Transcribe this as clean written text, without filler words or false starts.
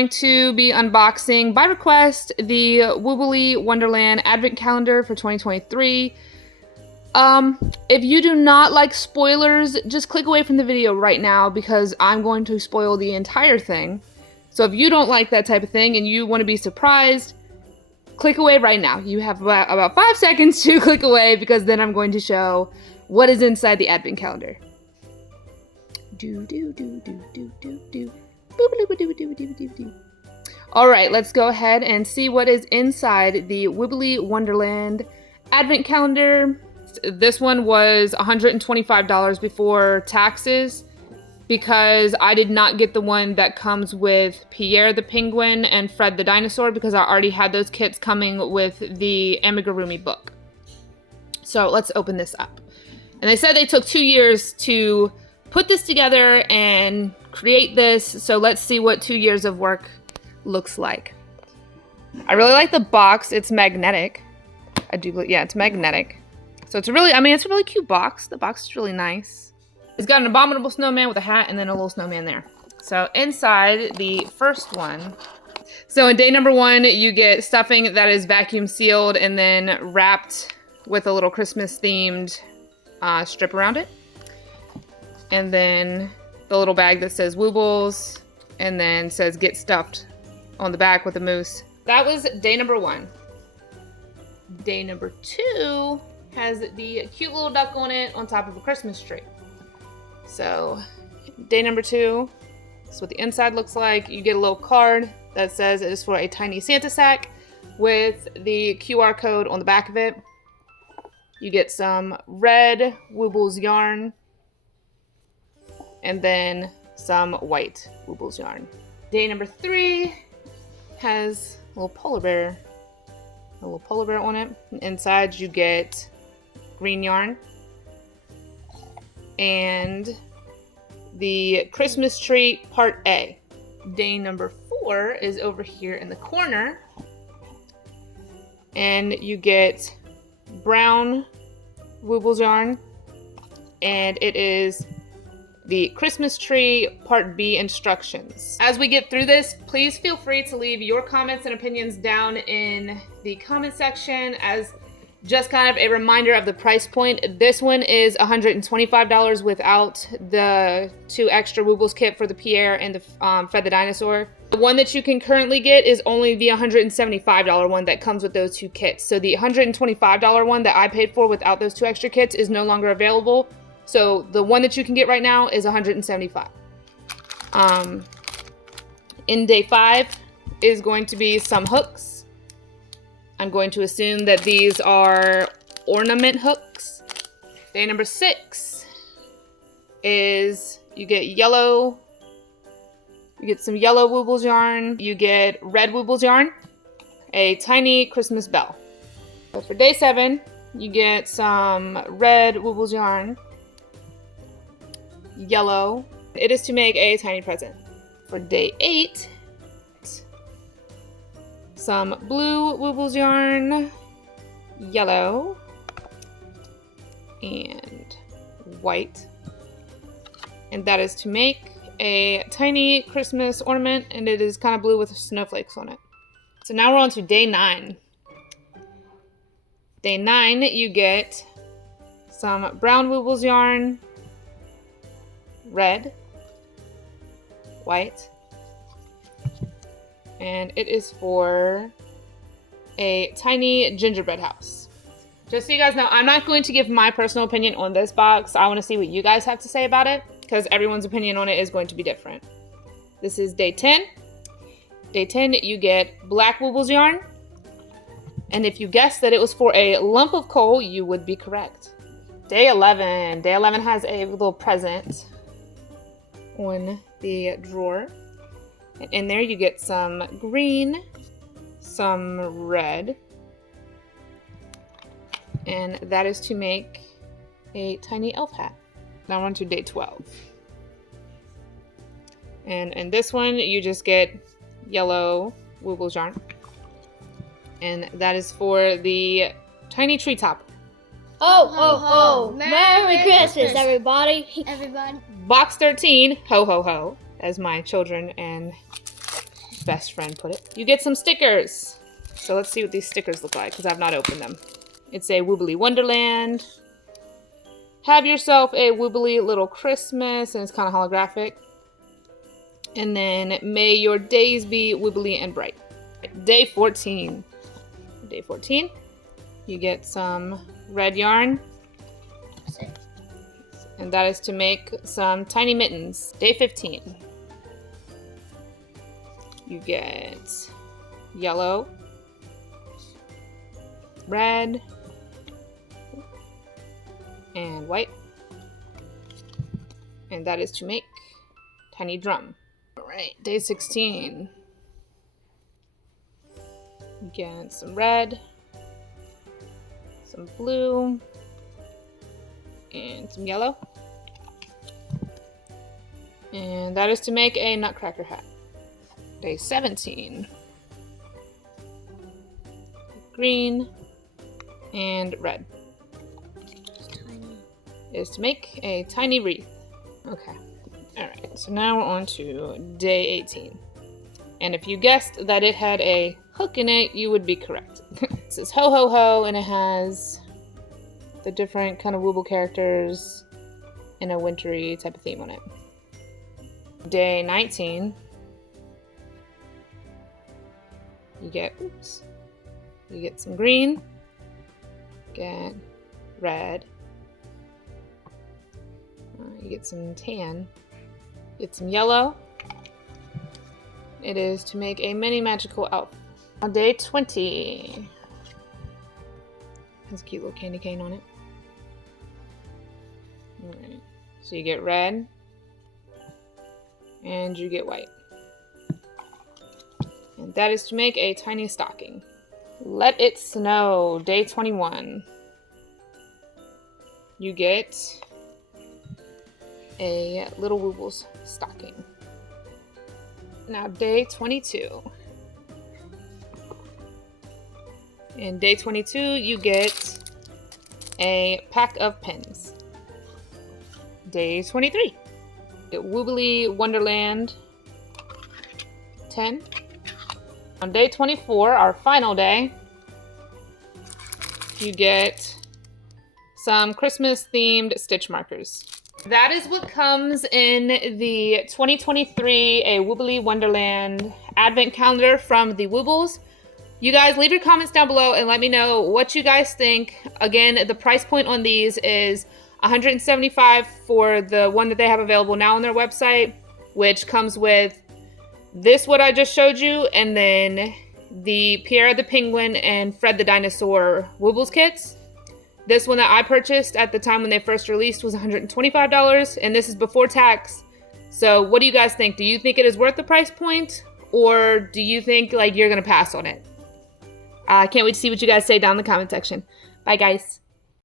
going to be unboxing, by request, the Woobly Wonderland Advent Calendar for 2023. If you do not like spoilers, just click away from the video right now because I'm going to spoil the entire thing. So if you don't like that type of thing and you want to be surprised, click away right now. You have about 5 seconds to click away because then I'm going to show what is inside the Advent Calendar. Alright, let's go ahead and see what is inside the Woobly Wonderland Advent Calendar. This one was $125 before taxes because I did not get the one that comes with Pierre the Penguin and Fred the Dinosaur because I already had those kits coming with the Amigurumi book. So let's open this up. And they said they took 2 years to put this together and create this, so let's see what 2 years of work looks like. I really like the box. It's magnetic. I do believe, yeah, it's magnetic. So it's really, it's a really cute box. The box is really nice. It's got an abominable snowman with a hat and then a little snowman there. So inside the first one, so in day number 1, you get stuffing that is vacuum sealed and then wrapped with a little Christmas themed strip around it. And then the little bag that says Woobles, and then says get stuffed on the back with a moose. That was day number 1. Day number 2 has the cute little duck on it on top of a Christmas tree. So day number 2, this is what the inside looks like. You get a little card that says it is for a tiny Santa sack with the QR code on the back of it. You get some red Woobles yarn and then some white Woobles yarn. Day number 3 has a little polar bear on it. Inside you get green yarn and the Christmas tree part A. Day number 4 is over here in the corner and you get brown Woobles yarn and it is the Christmas tree part B instructions. As we get through this, please feel free to leave your comments and opinions down in the comment section. As just kind of a reminder of the price point, this one is $125 without the 2 extra Woobles kit for the Pierre and the Fred the Dinosaur. The one that you can currently get is only the $175 one that comes with those 2 kits. So the $125 one that I paid for without those 2 extra kits is no longer available. So the one that you can get right now is $175. In day 5 is going to be some hooks. I'm going to assume that these are ornament hooks. Day number 6 is you get yellow. You get some yellow Woobles yarn. You get red Woobles yarn. A tiny Christmas bell. So for day 7, you get some red Woobles yarn. Yellow. It is to make a tiny present. For day 8, some blue Woobles yarn, yellow, and white. And that is to make a tiny Christmas ornament, and it is kind of blue with snowflakes on it. So now we're on to day 9. Day 9, you get some brown Woobles yarn, red, white, and it is for a tiny gingerbread house. Just so you guys know, I'm not going to give my personal opinion on this box. I want to see what you guys have to say about it because everyone's opinion on it is going to be different. This is day 10. Day 10, you get black Woobles yarn, and if you guessed that it was for a lump of coal, you would be correct. Day 11. Day 11 has a little present on the drawer. And in there you get some green, some red, and that is to make a tiny elf hat. Now we're on to day 12. And in this one you just get yellow Woobles yarn. And that is for the tiny tree topper. Ho, ho, ho. Merry Christmas, everybody. Everybody. Box 13, ho, ho, ho, as my children and best friend put it. You get some stickers. So let's see what these stickers look like, because I've not opened them. It's a Woobly Wonderland. Have yourself a Woobly little Christmas, and it's kind of holographic. And then, may your days be Woobly and bright. Day 14. Day 14. You get some red yarn. And that is to make some tiny mittens. Day 15. You get yellow, red, and white. And that is to make tiny drum. All right, day 16. You get some red, some blue, and some yellow. And that is to make a nutcracker hat. Day 17. Green and red. Is to make a tiny wreath. Okay. Alright, so now we're on to day 18. And if you guessed that it had a hook in it, you would be correct. It says ho ho ho, and it has the different kind of Wooble characters in a wintry type of theme on it. Day 19. You get, you get some green, get red, you get some tan, get some yellow. It is to make a mini magical outfit. On day 20, has a cute little candy cane on it. Alright, so you get red, and you get white. And that is to make a tiny stocking. Let it snow, day 21. You get a little Woobles stocking. Now day 22. In day 22, you get a pack of pens. Day 23. Get Woobly Wonderland 10. On day 24, our final day, you get some Christmas-themed stitch markers. That is what comes in the 2023 A Woobly Wonderland Advent Calendar from the Woobles. You guys leave your comments down below and let me know what you guys think. Again, the price point on these is $175 for the one that they have available now on their website, which comes with this, what I just showed you, and then the Pierre the Penguin and Fred the Dinosaur Woobles kits. This one that I purchased at the time when they first released was $125, and this is before tax. So what do you guys think? Do you think it is worth the price point, or do you think like you're gonna pass on it? I can't wait to see what you guys say down in the comment section. Bye guys.